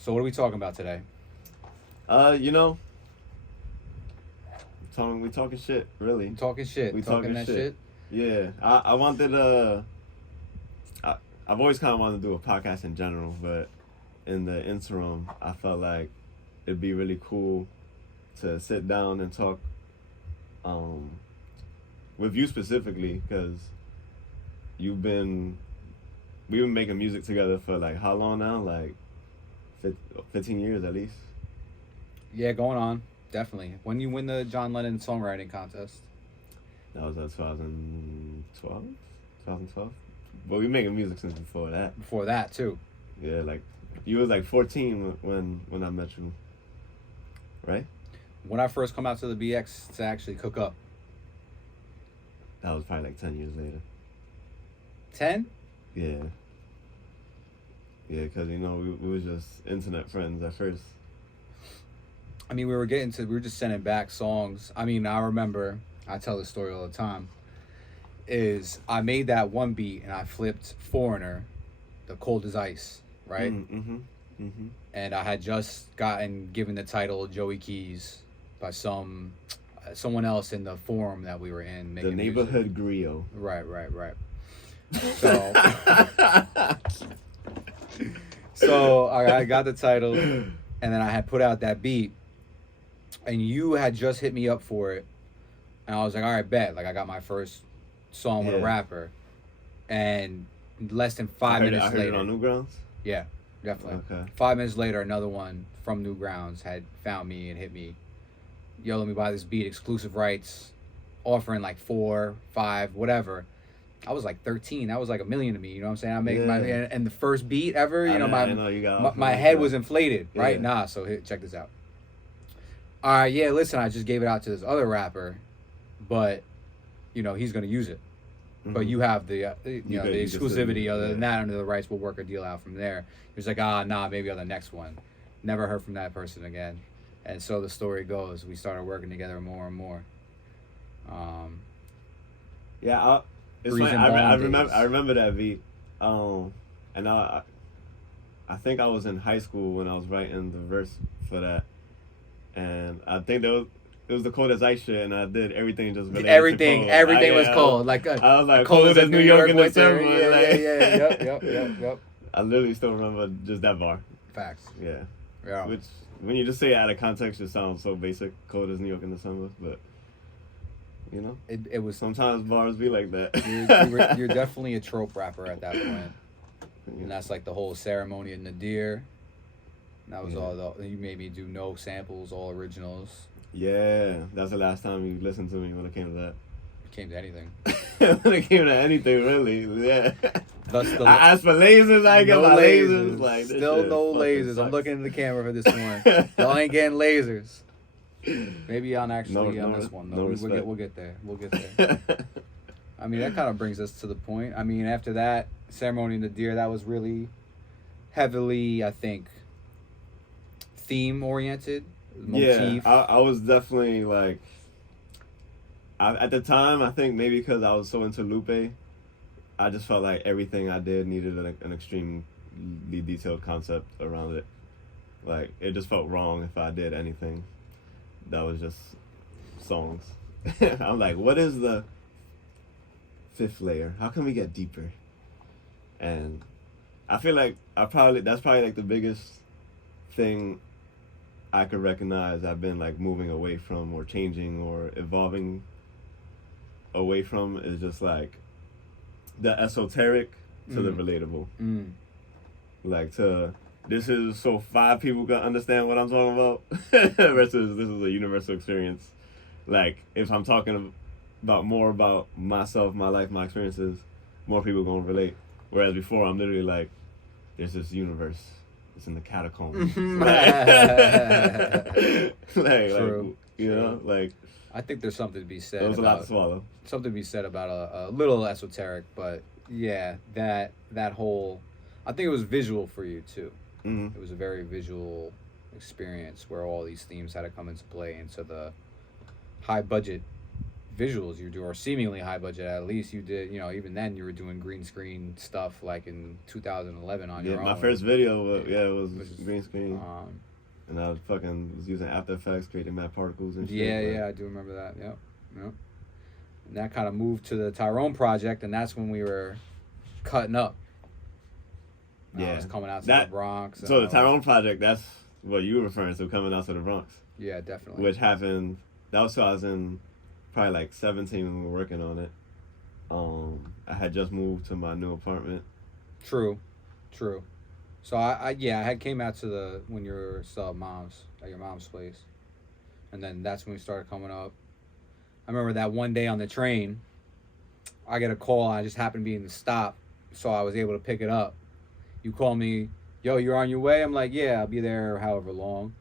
So what are we talking about today? You know, we talking shit, really. Talking shit. We Talking talking that shit. shit. Yeah, I wanted I, I've always kind of wanted to do a podcast in general, but in the interim, I felt like it'd be really cool to sit down and talk um with you specifically because you've been we've been making music together for like how long now? Like 15 years at least. Yeah, going on. Definitely. When you win the John Lennon songwriting contest. That was 2012, 2012. But we making music since before that. Before that too. Yeah, like you was like 14 when I met you, right? When I first come out to the BX to actually cook up. That was probably like 10 years later. 10? Yeah. Yeah, because you know we was just internet friends at first. I mean, we were just sending back songs. I mean, I remember, I tell this story all the time, is I made that one beat and I flipped Foreigner, the Cold as Ice, right? Mm-hmm. Mm-hmm. And I had just given the title Joey Keaze by someone else in the forum that we were in. The Making neighborhood music. griot. Right. So, so I got the title, and then I had put out that beat, and you had just hit me up for it, and I was like, all right, bet. Like, I got my first song with a rapper, and less than 5 minutes I heard later, it on Newgrounds. yeah, definitely. Okay. 5 minutes later, another one from Newgrounds had found me and hit me. Yo, let me buy this beat, exclusive rights, offering like 4, 5, whatever. I was like 13. That was like $1 million to me. You know what I'm saying? I make and the first beat ever. You know, my head was inflated, right? Yeah. Nah. So check this out. All right, yeah. Listen, I just gave it out to this other rapper, but you know he's gonna use it. Mm-hmm. But you have the the you exclusivity. Other than that, under the rights, we'll work a deal out from there. He was like, nah, maybe on the next one. Never heard from that person again. And so the story goes, we started working together more and more. Yeah, it's funny. I remember that beat. And I think I was in high school when I was writing the verse for that, and I think it was the Cold as Ice shit, and I did everything just related everything. to cold. Everything was cold. Like I was like cold as New York in the winter. summer. Yep. I literally still remember just that bar. Facts. Yeah. Which when you just say it out of context, it sounds so basic. Cold as New York in the summer, but you know, it was. Sometimes bars be like that. You're definitely a trope rapper at that point. And that's like the whole ceremony of Nadir. That was all you made me do no samples, all originals. Yeah, that's the last time you listened to me when it came to that. It came to anything. When it came to anything, really, yeah. I asked for lasers, I get my lasers. Like, still no lasers. I'm looking in the camera for this one. Y'all ain't getting lasers. Maybe on this one. No, we'll get there. We'll get there. I mean, that kind of brings us to the point. I mean, after that ceremony in the deer, that was really heavily, I think, theme oriented. Motif. Yeah, I was definitely like, at the time, I think maybe because I was so into Lupe, I just felt like everything I did needed an extremely detailed concept around it. Like, it just felt wrong if I did anything that was just songs. I'm like, what is the fifth layer? How can we get deeper? And I feel like that's probably like the biggest thing I could recognize I've been like moving away from or changing or evolving away from is just like the esoteric to the relatable. Like this is so 5 people can understand what I'm talking about versus this is a universal experience. Like if I'm talking about more about myself, my life, my experiences, more people gonna relate. Whereas before I'm literally like, there's this universe. It's in the catacombs. True. You know, like. I think there's something to be said. There was a lot to swallow. Something to be said about a little esoteric, but yeah, that whole. I think it was visual for you too. Mm-hmm. It was a very visual experience where all these themes had to come into play into the high budget visuals you do, or seemingly high budget. At least you did, even then you were doing green screen stuff like in 2011 on your own. Yeah, my first video was green screen. And I was using After Effects, creating mad particles and shit. Yeah, I do remember that. Yep. And that kind of moved to the Tyrone project, and that's when we were cutting up. I was coming out to the Bronx. So the Tyrone project, that's what you were referring to, coming out to the Bronx. Yeah, definitely. Which happened, that was 2000, probably like 17 when we were working on it. I had just moved to my new apartment. True. So I had came out to when you were still at your mom's place. And then that's when we started coming up. I remember that one day on the train, I get a call, I just happened to be in the stop, so I was able to pick it up. You call me, yo, you're on your way? I'm like, yeah, I'll be there however long.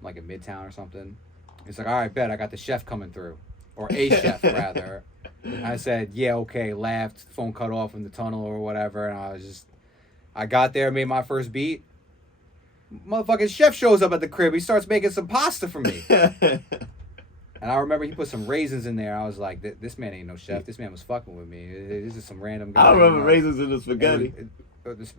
I'm like in Midtown or something. It's like, all right, bet, I got the chef coming through. Or a chef, rather. I said, yeah, okay, laughed, phone cut off in the tunnel or whatever, and I got there, made my first beat. Motherfucking chef shows up at the crib. He starts making some pasta for me. And I remember he put some raisins in there. I was like, this man ain't no chef. This man was fucking with me. This is some random guy. I remember raisins in the spaghetti.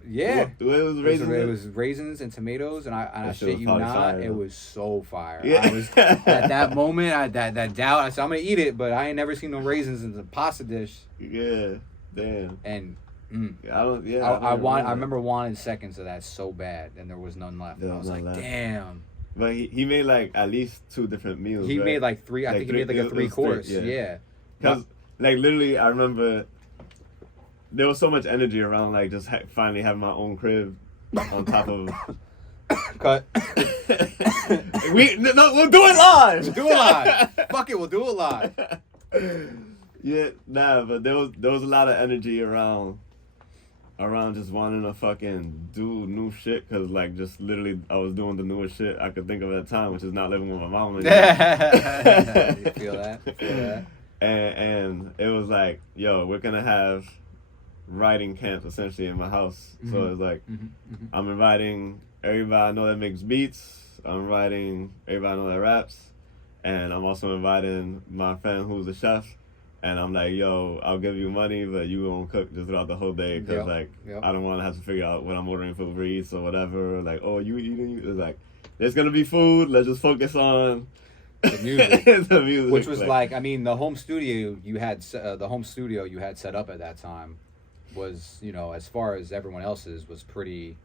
Yeah. It was raisins. It was raisins and tomatoes, and I shit you not, fire, it was so fire. Yeah. I was at that moment, that doubt. I said, I'm gonna eat it, but I ain't never seen no raisins in the pasta dish. Yeah, damn. And I remember wanting seconds of that so bad, and there was none left. And I was like, damn. But he made like at least 2 different meals. He made like 3. I think he made like a 3-course. Yeah. Because like literally, I remember there was so much energy around like just finally having my own crib on top of. Cut. We'll do it live. Fuck it, we'll do it live. Yeah, but there was a lot of energy around just wanting to fucking do new shit, because like just literally I was doing the newest shit I could think of at the time, which is not living with my mom anymore. You feel that? And it was like, yo, we're gonna have writing camp essentially in my house. Mm-hmm. So it's like I'm inviting everybody I know that makes beats. I'm inviting everybody I know that raps, and I'm also inviting my friend who's a chef. And I'm like, yo, I'll give you money, but you won't cook just throughout the whole day, because I don't want to have to figure out what I'm ordering for Uber Eats or whatever. Like, oh, you eating? It's like, there's gonna be food. Let's just focus on the music. The music, which was like, I mean, the home studio you had set up at that time was, as far as everyone else's, was pretty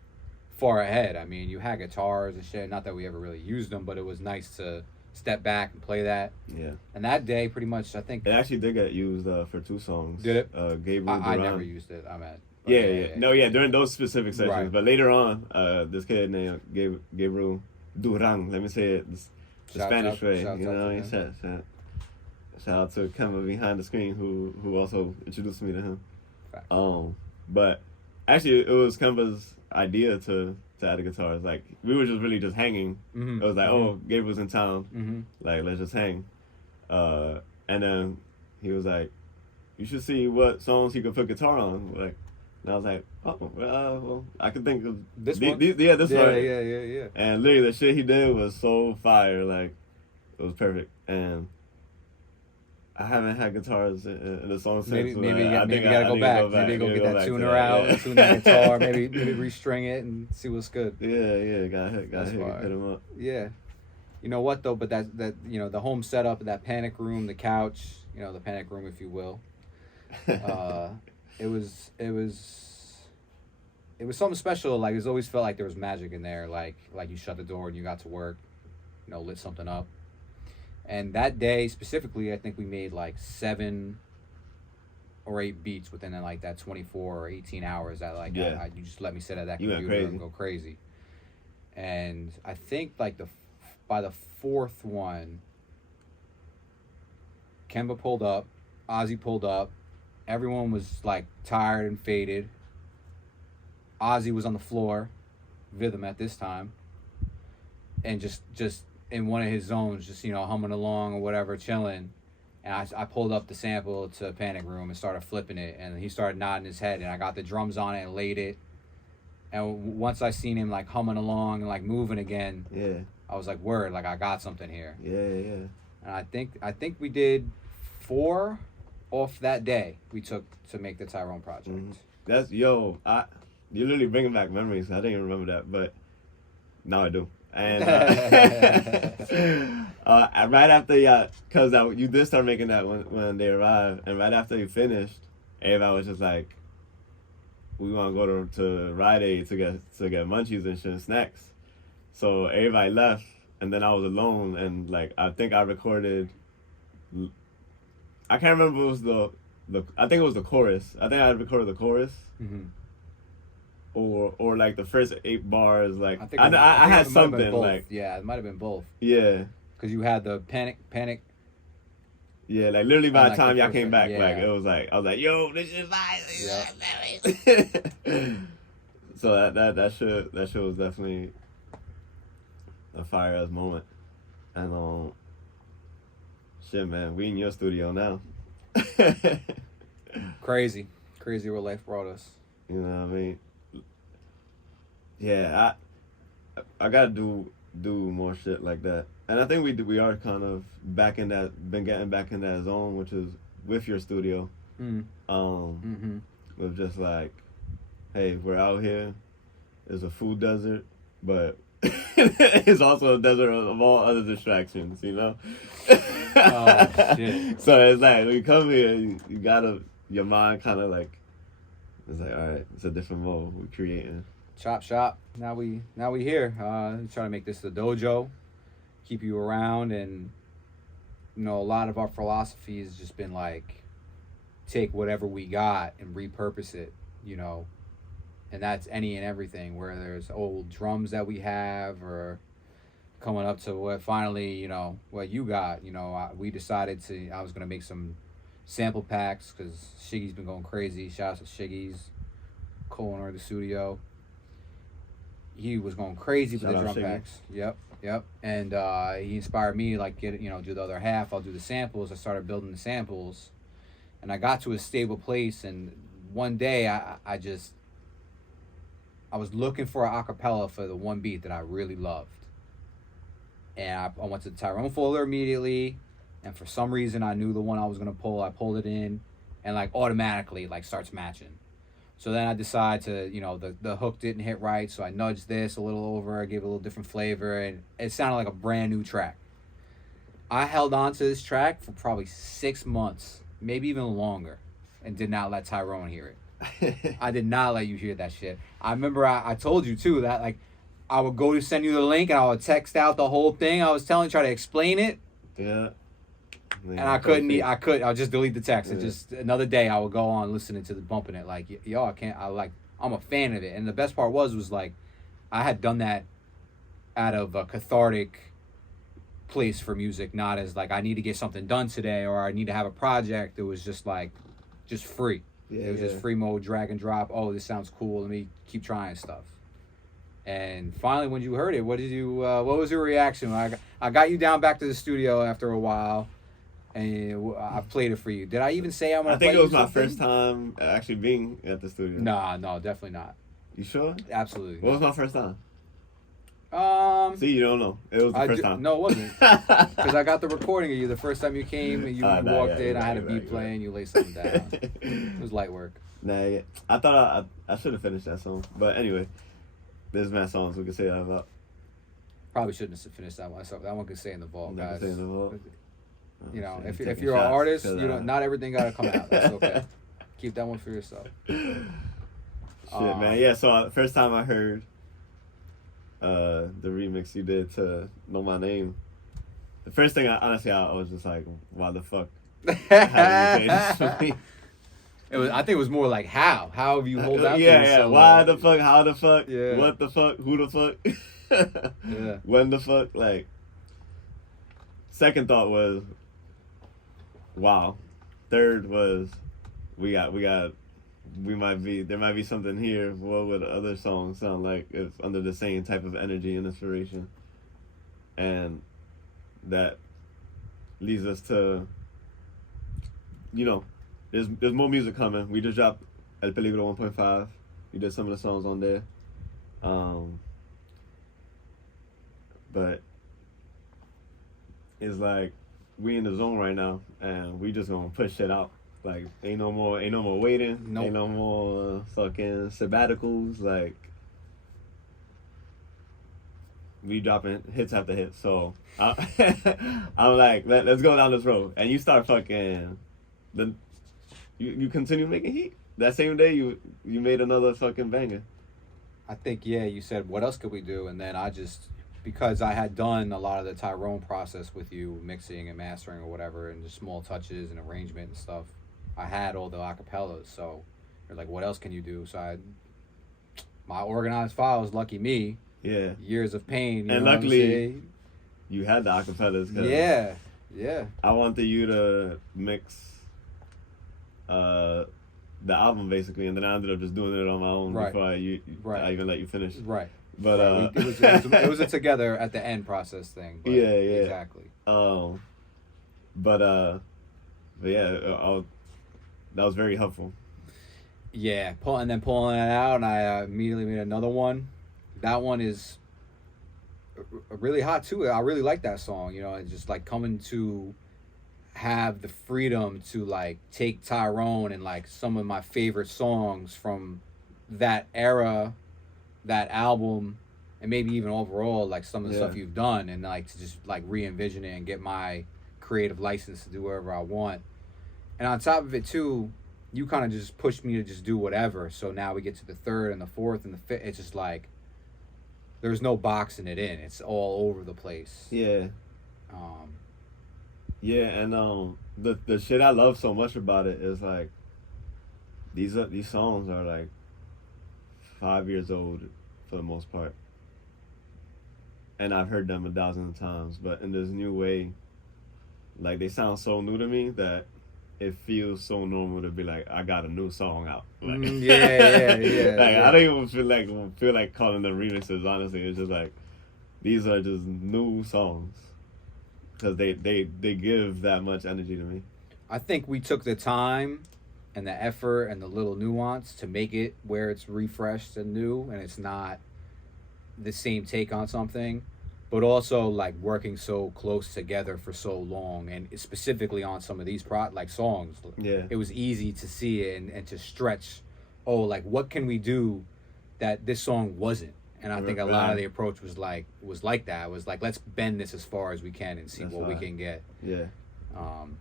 far ahead. I mean, you had guitars and shit. Not that we ever really used them, but it was nice to step back and play that. Yeah. And that day, pretty much, I think... It actually did get used for 2 songs. Did it? Gabriel I never used it. I'm at... Yeah. During those specific sessions. Right. But later on, this kid named Gabriel Durang, let me say it the Spanish way. Shout out to Kemba behind the screen who also introduced me to him. Fact. But actually, it was Kemba's idea to add the guitars. Like, we were just hanging. Mm-hmm. It was like, oh, Gabe was in town. Mm-hmm. Like, let's just hang. And then he was like, you should see what songs he could put guitar on. Like, and I was like, oh, well, I could think of this one. This one. Yeah. And literally, the shit he did was so fire. Like, it was perfect. And I haven't had guitars in the song since. Maybe you gotta go back. Maybe go get that tuner out, tune that guitar, maybe restring it and see what's good. Yeah, gotta hit him up. Yeah. You know what though, but that the home setup, that panic room, the couch, the panic room, if you will. It was something special. Like, it's always felt like there was magic in there. Like you shut the door and you got to work, lit something up. And that day specifically, I think we made like 7 or 8 beats within like that 24 or 18 hours. That you just let me sit at that computer and go crazy. And I think like by the 4th one, Kemba pulled up, Ozzy pulled up, everyone was like tired and faded. Ozzy was on the floor, Rhythm at this time, and just in one of his zones, just humming along or whatever, chilling. And I pulled up the sample to Panic Room and started flipping it, and he started nodding his head, and I got the drums on it and laid it. And once I seen him like humming along and like moving again, I was like, word, like I got something here. Yeah. And I think we did 4 off that day we took to make the Tyrone project. Mm-hmm. That's you're literally bringing back memories. I didn't even remember that, but now I do. And right after cause you did start making that when they arrived, and right after you finished, everybody was just like, we want to go to Rite Aid to get munchies and shit and snacks. So everybody left, and then I was alone, and like I think I recorded. I can't remember if it was I think it was the chorus. I think I recorded the chorus. Mm-hmm. Or like the first 8 bars, like I had something like yeah, it might have been both. Yeah, because you had the panic. Yeah, like literally by the time y'all came back, yeah. like it was like I was like, yo, this is fire. Yeah. So that shit was definitely a fire ass moment, and shit, man, we in your studio now. Crazy where life brought us. You know what I mean? Yeah, I gotta do more shit like that, and I think we are kind of been getting back in that zone, which is with your studio. With just like, hey, we're out here. It's a food desert, but it's also a desert of all other distractions, you know. Oh shit! So it's like when you come here, you gotta your mind kind of like it's like, all right, it's a different mode we're creating. Chop shop. Now we here. Trying to make this the dojo, keep you around, and a lot of our philosophy has just been like, take whatever we got and repurpose it, and that's any and everything. Where there's old drums that we have, or coming up to what finally, what you got. We decided I was gonna make some sample packs because Shiggy's been going crazy. Shout out to Shiggy's co-owner of the studio. He was going crazy with the drum packs. Yep. And he inspired me to like do the other half. I'll do the samples. I started building the samples, and I got to a stable place. And one day I was looking for an acapella for the one beat that I really loved, and I went to the Tyrone folder immediately. And for some reason, I knew the one I was gonna pull. I pulled it in, and like automatically like starts matching. So then I decided to, the hook didn't hit right, so I nudged this a little over, I gave it a little different flavor, and it sounded like a brand new track. I held on to this track for probably 6 months, maybe even longer, and did not let Tyrone hear it. I did not let you hear that shit. I remember I told you too that like I would go to send you the link and I would text out the whole thing. I was try to explain it. Yeah. And I couldn't. I'll just delete the text. And just another day, I would go on listening to the bumping it. Like, yo, I'm a fan of it. And the best part was like, I had done that out of a cathartic place for music, not as like I need to get something done today or I need to have a project. It was just like, just free. Yeah, it was just free mode, drag and drop. Oh, this sounds cool. Let me keep trying stuff. And finally, when you heard it, what was your reaction? I got you down back to the studio after a while. And I played it for you. Did I even say I'm gonna play it? I think it was my first time actually being at the studio. No, definitely not. You sure? Absolutely. What was my first time? See, you don't know. It was the first time. No, it wasn't. Because I got the recording of you the first time you came and you walked in. I had a beat playing. You laid something down. It was light work. Nah, I thought I should have finished that song. But anyway, there's mad songs we can say that about. Probably shouldn't have finished that one. So that one could stay in the vault, guys. Stay in the vault. If you're an artist, not everything gotta come out. That's okay. Keep that one for yourself. Shit, man. Yeah. So first time I heard the remix you did to Know My Name, the first thing I was just like, why the fuck? How did you play this for me? I think it was more like how have you hold out? Yeah. Why the fuck? How the fuck? Yeah. What the fuck? Who the fuck? Yeah. When the fuck? Like. Second thought was. Wow. Third was, there might be something here. What would other songs sound like if under the same type of energy and inspiration? And that leads us to, there's more music coming. We just dropped El Peligro 1.5. We did some of the songs on there. But it's like, we in the zone right now, and we just gonna push shit out. Like, ain't no more waiting. Nope. Ain't no more fucking sabbaticals. Like, we dropping hits after hits. So I'm like, let's go down this road. And you start fucking, you continue making heat. That same day you made another fucking banger. I think, yeah, you said, what else could we do? And then I just, because I had done a lot of the Tyrone process with you, mixing and mastering or whatever, and just small touches and arrangement and stuff, I had all the acapellas. So you're like, what else can you do? So my organized files, lucky me. Yeah. Years of pain. And luckily, you had the acapellas. Yeah. I wanted you to mix the album basically, and then I ended up just doing it on my own before I even let you finish. Right. But it was a together at the end process thing. But yeah. Exactly. But yeah, that was very helpful. Yeah, pulling it out, and I immediately made another one. That one is really hot too. I really like that song. You know, it's just like coming to have the freedom to like take Tyrone and like some of my favorite songs from that era, that album, and maybe even overall like some of the stuff you've done, and like to just like re-envision it and get my creative license to do whatever I want. And on top of it too, you kind of just pushed me to just do whatever. So now we get to the third and the fourth and the fifth. It's just like there's no boxing it in. It's all over the place. Yeah. Yeah, and the shit I love so much about it is like these songs are like 5 years old for the most part, and I've heard them 1,000 times. But in this new way, like they sound so new to me that it feels so normal to be like, I got a new song out. Like, yeah. Like I don't even feel like calling them remixes. Honestly, it's just like these are just new songs. Because they give that much energy to me. I think we took the time and the effort and the little nuance to make it where it's refreshed and new, and it's not the same take on something, but also like working so close together for so long, and specifically on some of these songs. Yeah. It was easy to see it and to stretch, like what can we do that this song wasn't? And I think a lot of the approach was like that. It was like, let's bend this as far as we can and see what we can get. Yeah. I'm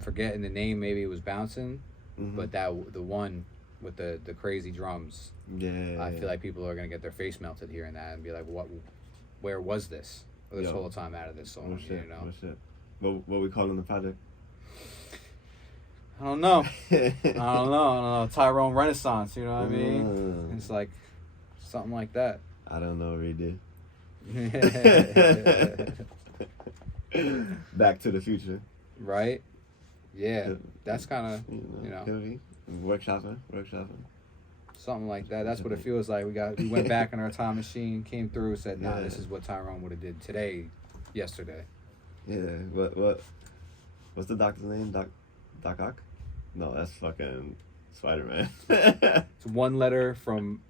forgetting the name. Maybe it was Bouncing, but the one with the crazy drums. Yeah. I feel like people are gonna get their face melted hearing that and be like, where was this whole time out of this song? What shit? You know? What shit? What we calling the project? I don't know. Tyrone Renaissance. You know what I mean? It's like. Something like that. I don't know, Reed. Back to the Future. Right? Yeah. That's kind of, Could be. Workshopping. Something like that. That's what it feels like. We went back in our time machine, came through, said, nah, this is what Tyrone would have did yesterday. Yeah. What's the doctor's name? Doc Ock? No, that's fucking Spider-Man. It's one letter from...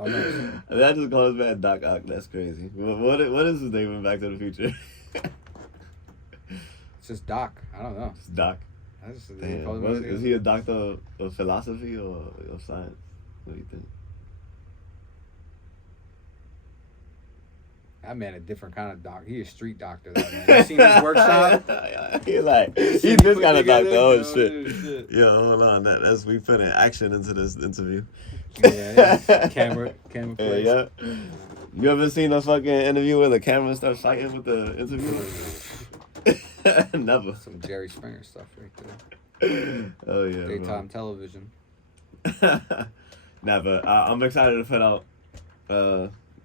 Oh, no. That just calls back Doc Ock. That's crazy. What is his name in Back to the Future? It's just Doc. I don't know. It's Doc. That's just Is he a doctor of philosophy or of science? What do you think? That man a different kind of doctor. He a street doctor. That man. You seen his workshop? He's this kind of doctor. Oh shit. Yo, hold on. That's we put an action into this interview. Yeah, camera place. Yeah. You ever seen a fucking interview where the camera starts fighting with the interviewer? Never. Some Jerry Springer stuff right there. Oh yeah. Daytime television. Never. I'm excited to put out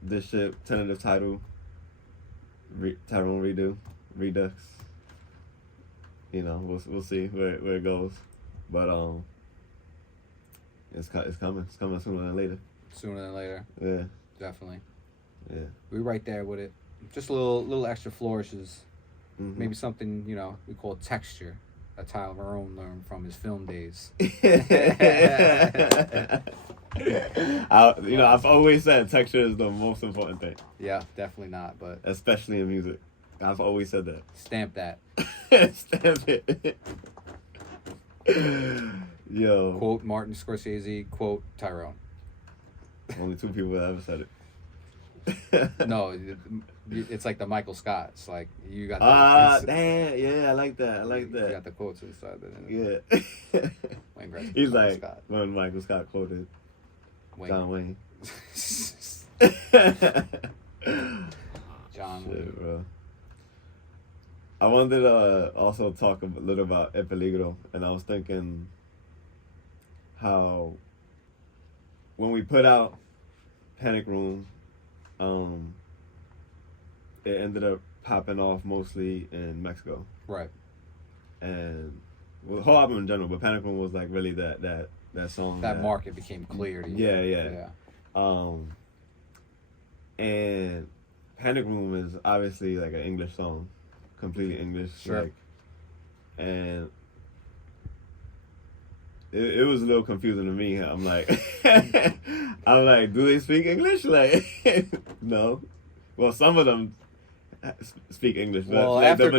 this shit, tentative title, Tyrone Redux. You know, we'll see where it goes, but it's coming. It's coming sooner than later. Sooner than later. Yeah. Definitely. Yeah. We're right there with it. Just a little extra flourishes. Mm-hmm. Maybe something, we call texture. A Tyrone learned from his film days. I've always said texture is the most important thing. Yeah, definitely not, but... Especially in music. I've always said that. Stamp that. Stamp it. Yo. Quote Martin Scorsese, quote Tyrone. Only 2 people have ever said it. No, it's like the Michael Scott. It's like you got. Damn, yeah, I like that. You got the quotes inside. Yeah. Wayne Gretzky, He's Michael like Scott. when Michael Scott quoted John Wayne. John Shit, Wayne. bro. I wanted to also talk a little about El Peligro, and I was thinking how when we put out Panic Room, it ended up popping off mostly in Mexico. Right. And well, the whole album in general, but Panic Room was like really that song. That market became clear to you. Yeah. And Panic Room is obviously like an English song, completely English. Sure. Like, and it was a little confusing to me. I'm like, do they speak English? Like, no. Well, some of them speak English. Well, like after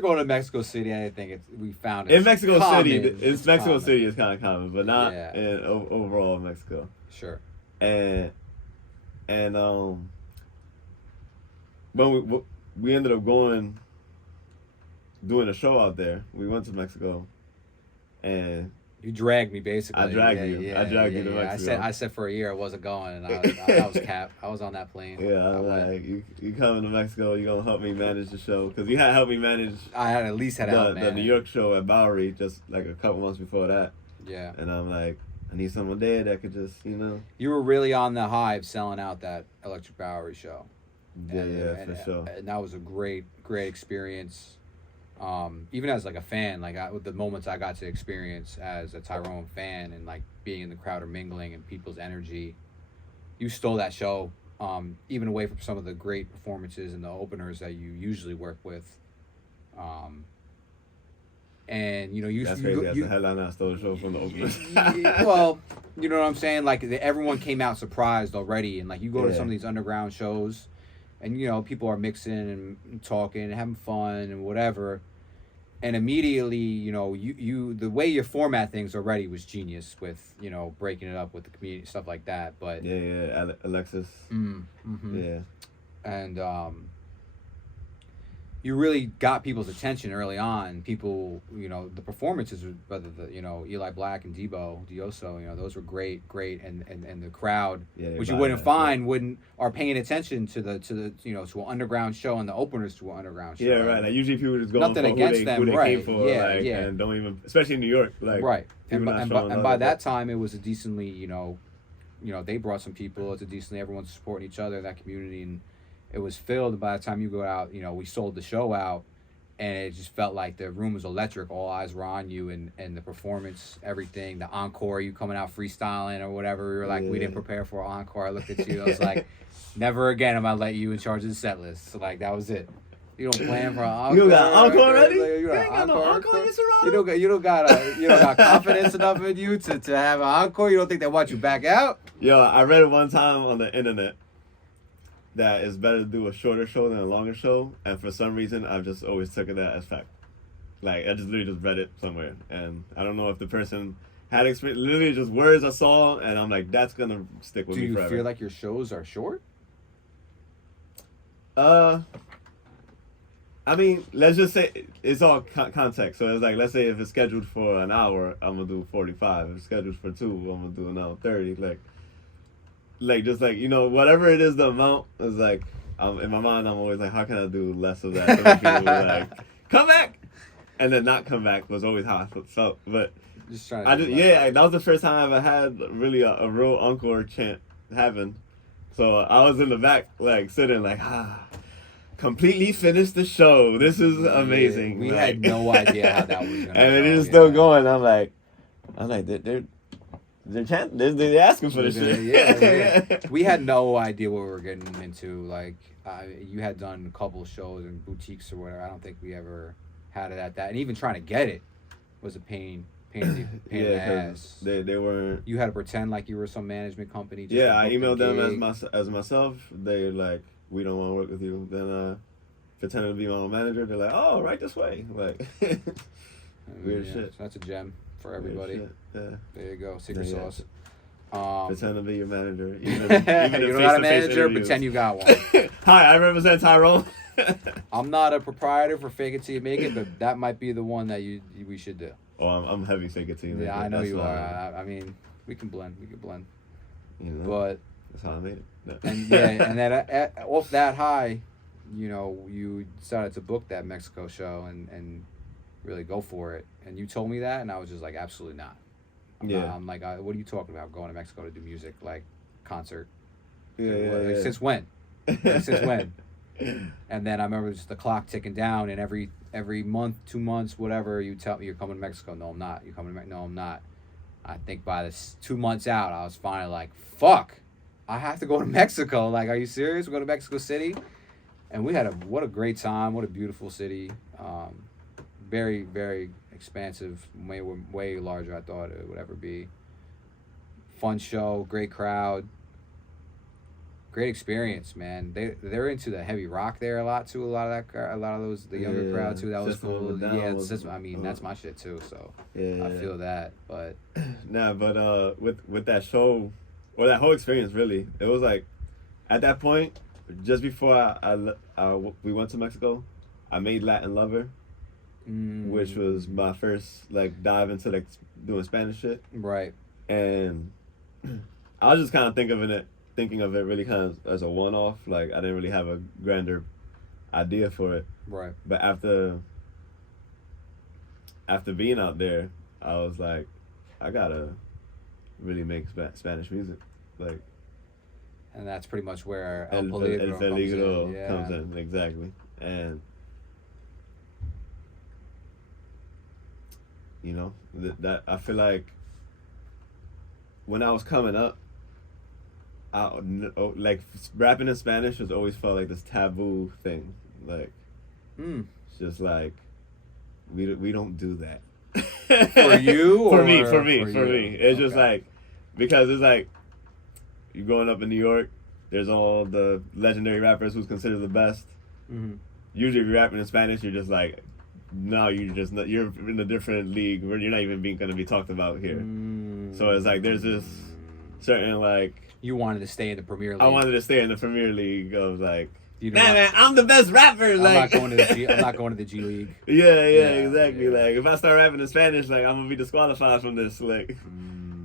going to Mexico City, I think we found it in Mexico City. It's Mexico common. City is kind of common, but not in overall Mexico. Sure. And when we ended up doing a show out there, we went to Mexico, and you dragged me basically. I dragged you to Mexico. I said for a year I wasn't going, and I was capped. I was on that plane. Yeah, I'm like, you coming to Mexico, you gonna help me manage the show, because you had helped me manage. I had at least had help, man. The New York show at Bowery just like a couple months before that. Yeah. And I'm like, I need someone there that could just, You were really on the high of selling out that Electric Bowery show. For sure. And that was a great experience. Even as like a fan, like with the moments I got to experience as a Tyrone fan, and like being in the crowd or mingling and people's energy, you stole that show. Even away from some of the great performances and the openers that you usually work with. And that's crazy. As a headliner, I stole the show from the openers. Well, you know what I'm saying? Like everyone came out surprised already, and like you go to some of these underground shows, and people are mixing and talking and having fun and whatever, and immediately you the way you format things already was genius with breaking it up with the community, stuff like that. But Alexis. Mm-hmm. Yeah. And you really got people's attention early on. People, the performances, whether Eli Black and Dioso, those were great, and the crowd, which you wouldn't find, are paying attention to the to an underground show, and the openers to an underground show. Yeah, right. Like usually people just go nothing for against who they right? came for, and don't even, especially in New York, like right. And by that time, time, it was a decently, they brought some people. It's a decently, everyone's supporting each other, that community, and it was filled. By the time you go out, we sold the show out, and it just felt like the room was electric. All eyes were on you, and the performance, everything, the encore, you coming out freestyling or whatever. We were like, we didn't prepare for an encore. I looked at you, I was like, never again am I let you in charge of the set list. So like that was it. You don't plan for an encore. You got encore already? You ain't got no encore, you don't got confidence enough in you to have an encore. You don't think they want you back out? Yo, I read it one time on the internet that it's better to do a shorter show than a longer show, and for some reason I've just always taken that as fact. Like I just literally just read it somewhere, and I don't know if the person had experience. Literally just words I saw, and I'm like, that's gonna stick with me forever. Do you feel like your shows are short? I mean, let's just say it's all context. So it's like, let's say if it's scheduled for an hour, I'm gonna do 45. If it's scheduled for 2, I'm gonna do another 30. Like just like, whatever it is, the amount is like, in my mind, I'm always like, how can I do less of that? So people were like, come back, and then not come back was always how I felt. But just trying that was the first time I ever had really a real encore chant happen. So I was in the back, like sitting like, completely finished the show. This is amazing. We had no idea how that was gonna go. And it is still going. I'm like, they're asking for this shit. Yeah. We had no idea what we were getting into. Like, you had done a couple of shows in boutiques or whatever. I don't think we ever had it at that. And even trying to get it was a pain in the ass. They weren't. You had to pretend like you were some management company. I emailed them as myself. They're like, we don't want to work with you. Then pretending to be my own manager. They're like, oh, right this way. Like, weird shit. So that's a gem for everybody. Yeah. There you go. Secret sauce. Pretend to be your manager. Even you don't got a manager, interviews. pretend you got one. Hi, I represent Tyrone. I'm not a proprietor for fake it till you make it, but that might be the one that we should do. Oh, I'm heavy fake it till you make it. Yeah, I know you are. I mean, we can blend. You know, but that's how I made it. No. And and then off that high, you know, you decided to book that Mexico show and really go for it. And you told me that, and I was just like, absolutely not. I'm like, what are you talking about? Going to Mexico to do music, like concert? Yeah. Since when? Since when? And then I remember just the clock ticking down, and every month, 2 months, whatever, you tell me you're coming to Mexico. No, I'm not. You're coming to Mexico. No, I'm not. I think by this 2 months out, I was finally like, fuck, I have to go to Mexico. Like, are you serious? We're going to Mexico City? And we had what a great time. What a beautiful city. Very, very expansive, way larger I thought it would ever be. Fun show, great crowd, great experience, man. They're into the heavy rock there a lot too. A lot of those the younger crowd too. That was cool. I mean that's my shit too. So I feel that. But with that show, or that whole experience, really, it was like at that point, just before we went to Mexico, I made Latin Lover. Which was my first like dive into like doing Spanish shit. Right. And I was just kind of thinking of it really kind of as a one-off. Like I didn't really have a grander idea for it. Right. But after being out there, I was like, I gotta really make Spanish music, like. And that's pretty much where El Peligro comes in, exactly. And you know, that I feel like when I was coming up, like rapping in Spanish was always felt like this taboo thing. Like, it's just like we don't do that. For you, for me. It's just like because it's like you growing up in New York. There's all the legendary rappers who's considered the best. Mm-hmm. Usually, if you're rapping in Spanish, you're just like. No, you're in a different league where you're not even going to be talked about here. So it's like there's this certain like you wanted to stay in the Premier League. I wanted to stay in the Premier League of like man, I'm the best rapper. I'm like not going to the G League. Yeah, exactly. Yeah. Like if I start rapping in Spanish, like I'm gonna be disqualified from this. Like,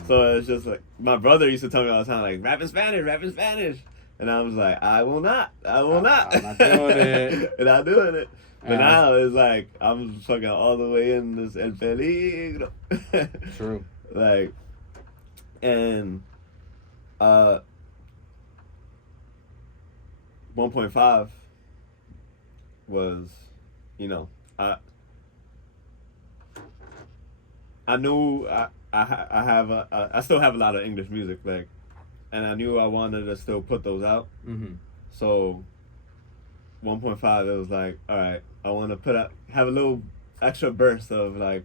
so it's just like my brother used to tell me all the time, like rap in Spanish, and I was like, I will not. I'm not doing it. And I'm doing it. But now it's like I'm fucking all the way in this El Peligro. True. Like, and 1.5 was, you know, I knew I still have a lot of English music, like, and I knew I wanted to still put those out. Mm-hmm. So 1.5, it was like, all right, I want to have a little extra burst of like,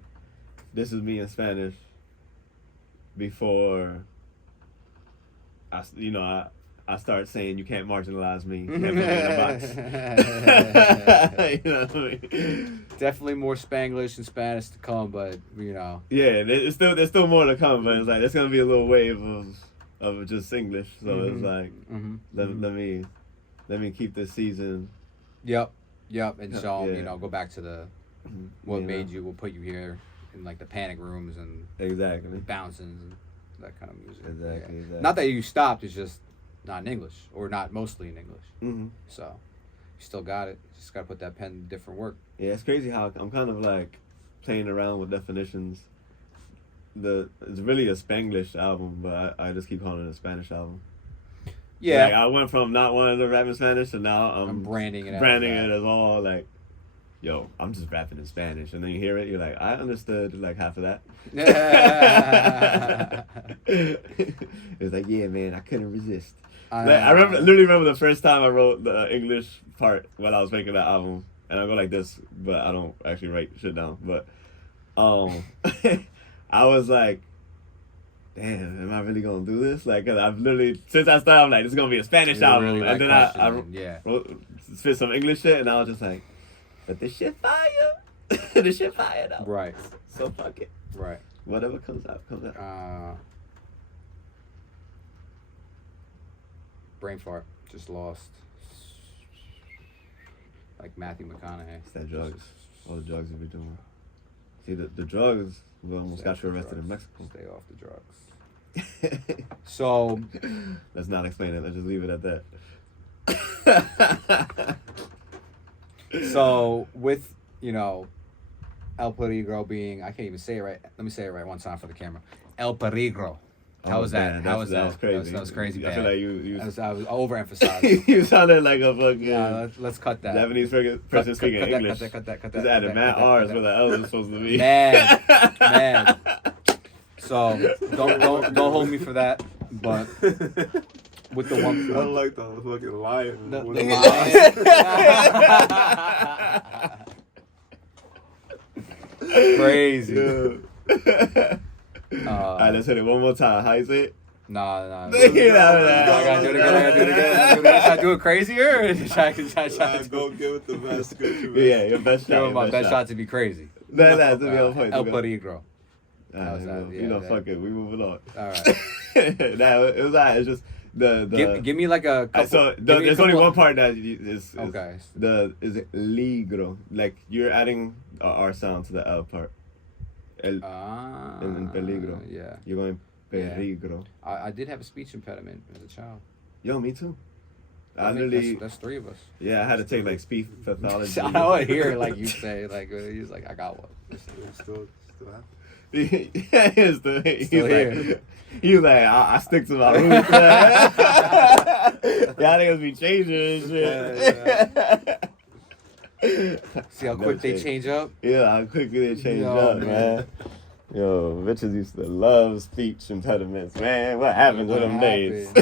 this is me in Spanish before I start saying you can't marginalize me. You can't put me in a box. You know what I mean? Definitely more Spanglish and Spanish to come, but you know. Yeah, there's still more to come, but it's like there's gonna be a little wave of just English. So it's like let me keep this season. Yep, and show them, you know, go back to what put you here in like the panic rooms and exactly bouncing and that kind of music. Exactly. Not that you stopped, it's just not in English or not mostly in English. Mm-hmm. So you still got it. Just got to put that pen in different work. Yeah, it's crazy how I'm kind of like playing around with definitions. It's really a Spanglish album, but I just keep calling it a Spanish album. Yeah, like, I went from not wanting to rap in Spanish to now I'm branding it as all like, yo, I'm just rapping in Spanish, and then you hear it, you're like, I understood like half of that. It's like, yeah, man, I couldn't resist. I literally remember the first time I wrote the English part while I was making that album, and I go like this, but I don't actually write shit down. But I was like, damn, am I really gonna do this? Like, cause I've literally since I started, I'm like, this is gonna be a Spanish album, really, and like, then I spit some English shit, and I was just like, but this shit fire. This shit fire though. Right. So fuck it. Right. Whatever comes out, comes out. Brain fart. Just lost. Like Matthew McConaughey. It's that drugs. All the drugs that we're doing. See, the drugs almost got you arrested in Mexico. Stay off the drugs. So. Let's not explain it. Let's just leave it at that. So, with, you know, El Peligro being, I can't even say it right. Let me say it right one time for the camera. El Peligro. How was that? How was that? That was crazy. That was crazy bad. I feel like you I was overemphasizing. You sounded like a fucking let's cut that. Japanese person speaking English. Cut that. Just added mad R's where the L is supposed to be. Man. So don't hold me for that. But with the one, I like the fucking lion. The lion. Crazy. Yeah. Alright, let's hit it one more time. How you say it? Nah. I gotta do it again. Should I do it crazier? Or should I go give it the best. Yeah, your best shot. My best shot to be crazy. That's to be on point. El Peligro. You know, fuck it. We moving on. All right. It was alright. It's just the. Give me like a couple. So there's only one part that is okay. Is it ligro? Like you're adding a R sound to the L part. In peligro. Yeah. You're going peligro. Yeah. I did have a speech impediment as a child. Yo, me too. I literally. That's three of us. Yeah, I had to take like speech pathology. I don't want to hear it like you say. Like he's like, I got one. Still happening. Yeah, he's here. He was like, I stick to my roots. Y'all niggas be changing and shit. See how quick they change up? Yeah, how quickly they change up, man. Yo, bitches used to love speech impediments, man. What happened to them days?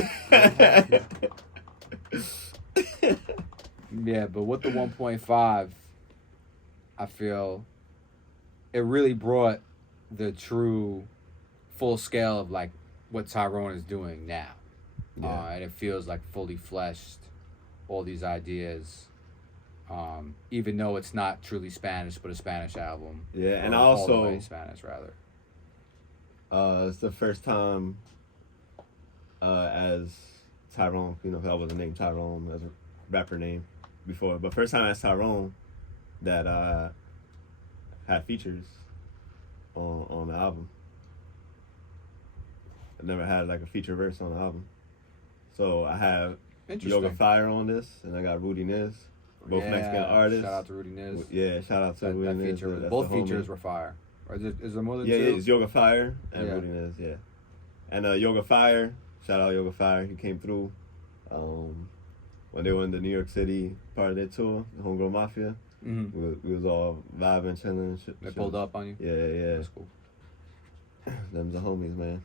Yeah, but with the 1.5, I feel it really brought the true full scale of like what Tyrone is doing now. Yeah. And it feels like fully fleshed, all these ideas. Even though it's not truly Spanish, but a Spanish album. Yeah, and all also the way Spanish rather. It's the first time as Tyrone, you know, that was the name Tyrone as a rapper name before, but first time as Tyrone that had features on the album. I never had like a feature verse on the album, so I have Yoga Fire on this, and I got Rudy Niz. Both Mexican artists. Shout out to Rudy Niz. Yeah, shout out to Rudy Niz. Feature, both features were fire. Or is there more than two? Yeah, it's Yoga Fire and Rudy Niz, yeah. And Yoga Fire, shout out Yoga Fire. He came through when they were in the New York City part of their tour, the Homegirl Mafia. Mm-hmm. We was all vibing, chilling. They pulled up on you? Yeah. That's cool. Them's the homies, man.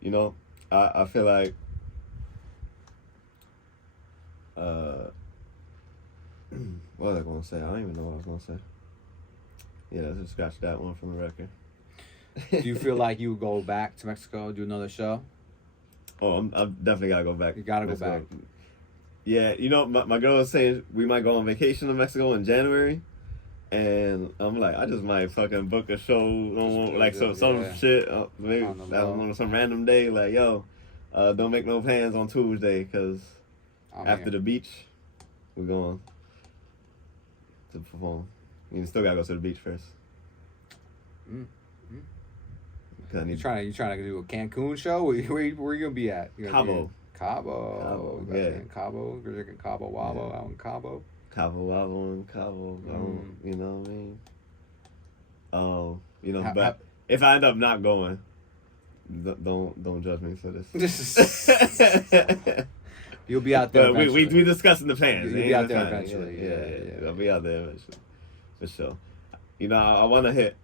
You know, I feel like what was I gonna say? I don't even know what I was gonna say. Yeah, let's just scratch that one from the record. Do you feel like you would go back to Mexico, do another show? Oh, I'm definitely gotta go back. You gotta go back. Yeah, you know, my girl was saying we might go on vacation to Mexico in January, and I'm like, I just might fucking book a show on like some shit, maybe on some random day. Like, yo, don't make no plans on Tuesday because after the beach, we're going to perform. You still gotta go to the beach first. You trying to do a Cancun show? Where you gonna be at? Cabo. Cabo. Yeah. Cabo. You're drinking Cabo Wabo out in Cabo. Cabo Wabo and Cabo. You know what I mean? You know, but if I end up not going, don't judge me for this. You'll be out there. But we discussing the plans. You'll be out there eventually. Yeah. I'll be out there eventually, for sure. You know, I want to hit.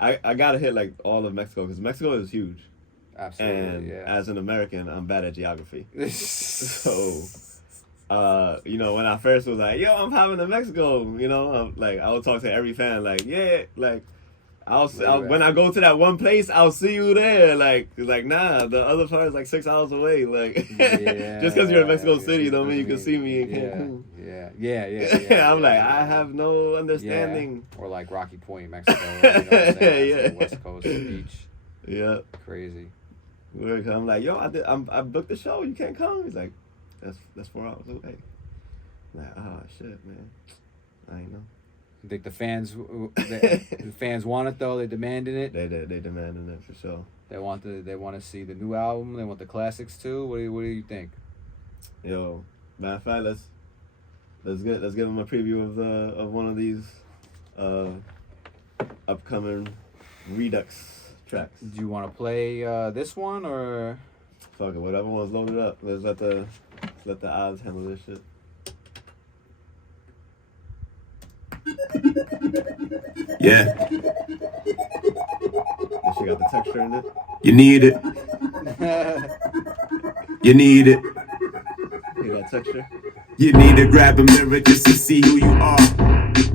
I gotta hit like all of Mexico because Mexico is huge. Absolutely. And as an American, I'm bad at geography. So, you know, when I first was like, yo, I'm popping to Mexico, you know, I would talk to every fan like, yeah, like, when I go to that one place, I'll see you there. Like nah, the other part is like 6 hours away. Like, just because you're in Mexico City, don't mean you can see me in Cancun. Yeah. I'm like, I have no understanding. Yeah. Or like Rocky Point, Mexico. You know what I'm saying? Yeah. The West Coast beach. Yeah. Crazy. I'm like, yo, I booked the show. You can't come. He's like, that's 4 hours away. I'm like, oh shit, man. I ain't know. You think the fans want it though? They demanding it. They demanding it for sure. They want to see the new album. They want the classics too. What do you think? Yo, matter of fact, let's give them a preview of one of these upcoming Redux tracks. Do you want to play this one or? Fuck it, whatever one's loaded up. Let's let the odds handle this shit. Yeah. This shit got the texture in it. You need it. You need it. Hear that texture? You need to grab a mirror just to see who you are.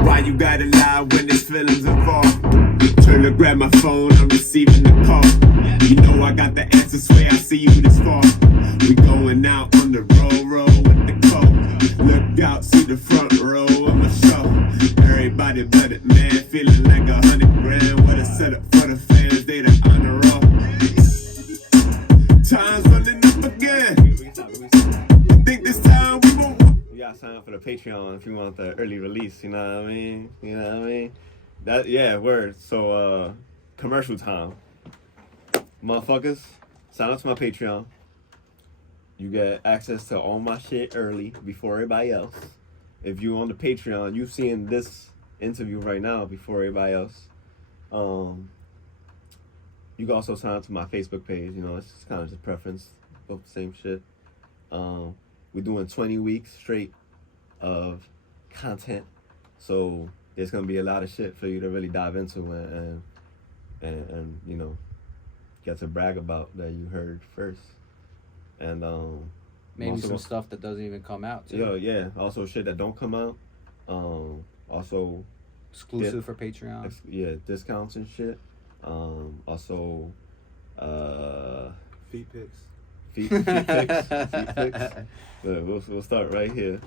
Why you gotta lie when there's feelings involved? Turn to grab my phone, I'm receiving the call. You know I got the answer, swear I see you this far. We going out on the road with the coat. Look out, see the front row of my show. Everybody but it, man, feeling like 100 grand. What a setup for the fans, they the honor roll. Time's running up again. I think this time we won't. You gotta sign up for the Patreon if you want the early release. You know what I mean? That word. So commercial time, motherfuckers. Sign up to my Patreon. You get access to all my shit early before everybody else. If you on the Patreon, you seeing this interview right now before everybody else. You can also sign up to my Facebook page. You know, it's kind of just preference. Both the same shit. We're doing 20 weeks straight of content, so there's gonna be a lot of shit for you to really dive into and you know, get to brag about that you heard first. And maybe some stuff that doesn't even come out too. Yeah. Also shit that don't come out. Also exclusive for Patreon. Discounts and shit. Also feet pics. Feet pics. We'll start right here.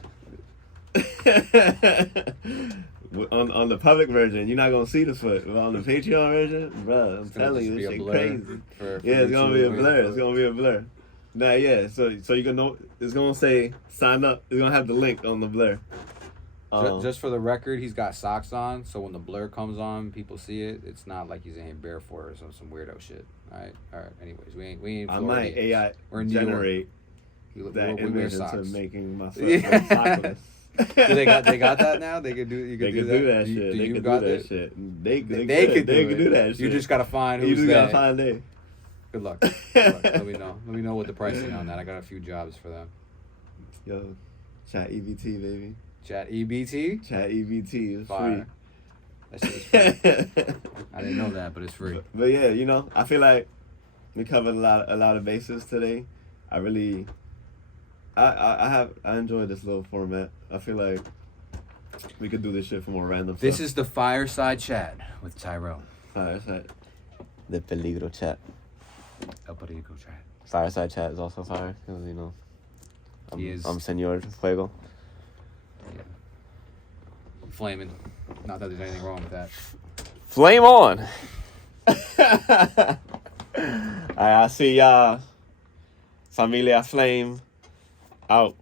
on the public version, you're not gonna see the foot. But on the Patreon version, bro, I'm telling you, this shit crazy. It's gonna be a blur. It's gonna be a blur. Nah, yeah. So you can know. It's gonna say sign up. It's gonna have the link on the blur. Just for the record, he's got socks on, so when the blur comes on, people see it. It's not like he's in here barefoot or some weirdo shit. All right. Anyways, we ain't. I might AI generate that image into making myself sockless. They got that now. They can do. You can do that. Shit. They could got do that it? shit. They could do that shit. You just gotta find who's You just there. gotta find it. Good luck. Let me know. Let me know what the pricing on that. I got a few jobs for them. Yo, chat EBT, baby. Chat EBT? Chat EBT is Fire. free. That shit is free. I didn't know that, but it's free. But yeah, you know, I feel like we covered a lot of bases today. I really, I enjoyed this little format. I feel like we could do this shit for more random stuff. This is the Fireside Chat with Tyrone. Fireside. The Peligro Chat. El Perico Chat. Fireside Chat is also fire, because, you know, I'm Senor Fuego. Yeah. Flaming. Not that there's anything wrong with that. Flame on! Alright, I'll see y'all. Familia Flame out.